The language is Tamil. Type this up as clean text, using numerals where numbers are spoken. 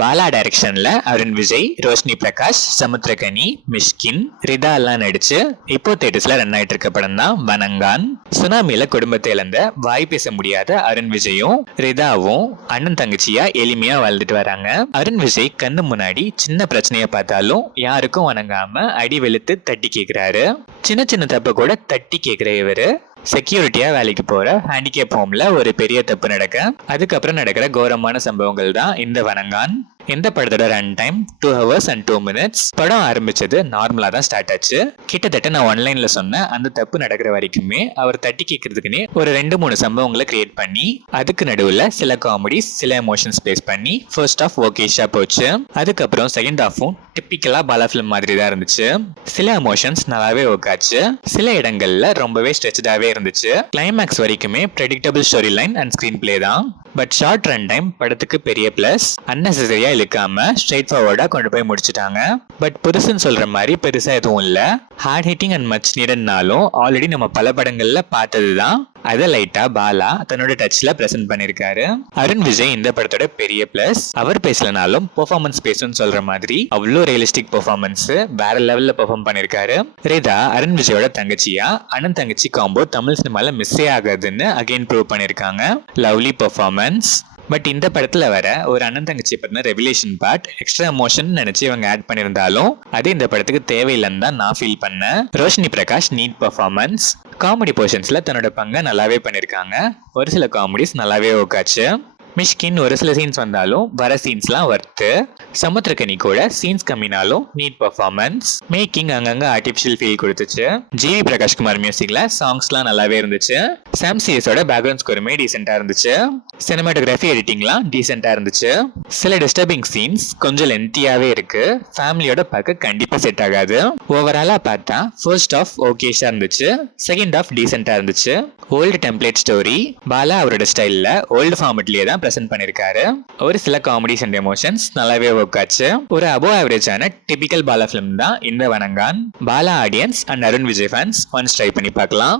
பாலா டைரக்ஷன்ல அருண் விஜய், ரோஷினி பிரகாஷ், சமுத்திரகனி, மிஷ்கின், ரிதா எல்லாம் நடிச்சு இப்போ தியேட்டர்ஸ்ல ரன் ஆயிட்டு இருக்க படம் தான் வனங்கான். சுனாமியில குடும்பத்தை இழந்த வாய் பேச முடியாத அருண் விஜயும் ரிதாவும் அண்ணன் தங்கச்சியா எளிமையா வாழ்ந்துட்டு வராங்க. அருண் விஜய் கண்ணு முன்னாடி சின்ன பிரச்சனையை பார்த்தாலும் யாருக்கும் வணங்காம அடி வெளுத்து தட்டி கேட்கிறாரு. சின்ன சின்ன தப்ப கூட தட்டி கேட்கிற இவரு செக்யூரிட்டியா வேலைக்கு போற ஹேண்டிகேப் ஹோம்ல ஒரு பெரிய தப்பு நடக்க அதுக்கப்புறம் நடக்கிற கோரமான சம்பவங்கள் தான் இந்த வனங்கான். இந்த படத்தோட run time 2 hours and 2 minutes. படம் ஆரம்பிச்சது நார்மலா தான் ஸ்டார்ட் ஆச்சு. கிட்டத்தட்ட நான் ஒன்லைன்ல சொன்ன அந்த தப்பு நடக்கிற வரைக்குமே அவர் தட்டி கேட்கறதுக்குன்னே ஒரு 2-3 சம்பவங்களை கிரியேட் பண்ணி அதுக்கு நடுவுல சில காமெடிஸ் சில எமோஷன்ஸ் பேஸ் பண்ணி ஃபர்ஸ்ட் ஆஃப் ஓகேஷா போச்சு. அதுக்கப்புறம் செகண்ட் ஆஃபும் டிப்பிக்கலா பாலா ஃபிலிம் மாதிரி தான் இருந்துச்சு. சில எமோஷன்ஸ் நல்லாவே ஓகாச்சு, சில இடங்கள்ல ரொம்பவே ஸ்ட்ரெச்டாவே இருந்துச்சு. கிளைமேக்ஸ் வரைக்குமே predictable story line and screen play தான். பட் ஷார்ட் ரன் டைம் படத்துக்கு பெரிய பிளஸ். அன்னெசரியா இழுக்காம ஸ்ட்ரெயிட் ஃபார்வர்டா கொண்டு போய் முடிச்சுட்டாங்க. பட் புதுசுன்னு சொல்ற மாதிரி பெருசா எதுவும் இல்ல. ஹார்ட் ஹிட்டிங் அண்ட் மச் நீடட்னாலும் ஆல்ரெடி நம்ம பல படங்கள்ல பார்த்ததுதான். அதை லைட்டா பாலா தன்னோட டச்ல பிரசன்ட் பண்ணிருக்காரு. அருண் விஜய் இந்த படத்தோட பெரிய பிளஸ். அவர் பேசலனாலும் பெர்ஃபார்மன்ஸ் பேசுன்னு சொல்ற மாதிரி அவ்வளோ ரியலிஸ்டிக் பெர்ஃபார்மன்ஸ் வேற லெவல்ல பெர்ஃபார்ம் பண்ணிருக்காரு. ரிதா அருண் விஜயோட தங்கச்சியா அண்ணன் தங்கச்சி காம்போ தமிழ் சினிமால மிஸ்ஸே ஆகாதுன்னு அகைன் ப்ரூவ் பண்ணிருக்காங்க. Lovely performance. பட் இந்த படத்துல வர ஒரு அண்ணன் தங்கச்சி பத்தின ரெவிலேஷன் பார்ட் எக்ஸ்ட்ரா எமோஷன் நினைச்சு இவங்க ஆட் பண்ணியிருந்தாலும் அது இந்த படத்துக்கு தேவையில்லைன்னு தான் நான் ஃபீல் பண்ணேன். Roshini Prakash neat performance. Comedy போர்ஷன்ஸ்ல தன்னோட பங்கை நல்லாவே பண்ணிருக்காங்க. ஒரு சில காமெடிஸ் நல்லாவே ஓகாச்சு. மிஷ்கின் ஒரு சில சீன்ஸ் வந்தாலும் வர சீன்ஸ்லாம் வர்த்து. சமுத்திரகனி கூட சீன்ஸ் கம்மினாலும் நீட் பெர்ஃபார்மன்ஸ். மேக்கிங் அங்கங்க ஆர்டிஃபிஷியல் ஃபீல் கொடுத்துச்சு. ஜிவி பிரகாஷ்குமார் மியூசிக்ல சாங்ஸ்லாம் நல்லாவே இருந்துச்சு. சாம் சீரிஸோட பேக்ரவுண்ட் ஸ்கோருமே டீசெண்டா இருந்துச்சு. சினிமாட்டோகிராஃபி எடிட்டிங்லாம் டீசெண்டா இருந்துச்சு. சில டிஸ்டர்பிங் சீன்ஸ் கொஞ்சம் லென்த்தியாவே இருக்கு. ஃபேமிலியோட பார்க்க கண்டிப்பா செட் ஆகாது. ஓவராலா பார்த்தா ஃபர்ஸ்ட் ஆஃப் ஓகேஷா இருந்துச்சு, செகண்ட் ஆஃப் டீசெண்டா இருந்துச்சு. ஓல்டு டெம்ப்ளேட் ஸ்டோரி பாலா அவரோட ஸ்டைல்ல ஓல்டு ஃபார்மெட்லயே தான் பிரசன்ட் பண்ணிருக்காரு. ஒரு சில காமெடிஸ் அண்ட் எமோஷன்ஸ் நல்லாவே ஒர்க் ஆச்சு. ஒரு அபோவ் ஆவரேஜான டிபிக்கல் பாலா ஃபிலிம் தான் இந்த Vanangaan. Bala audiences and Arun Vijay fans once try பண்ணி பார்க்கலாம்.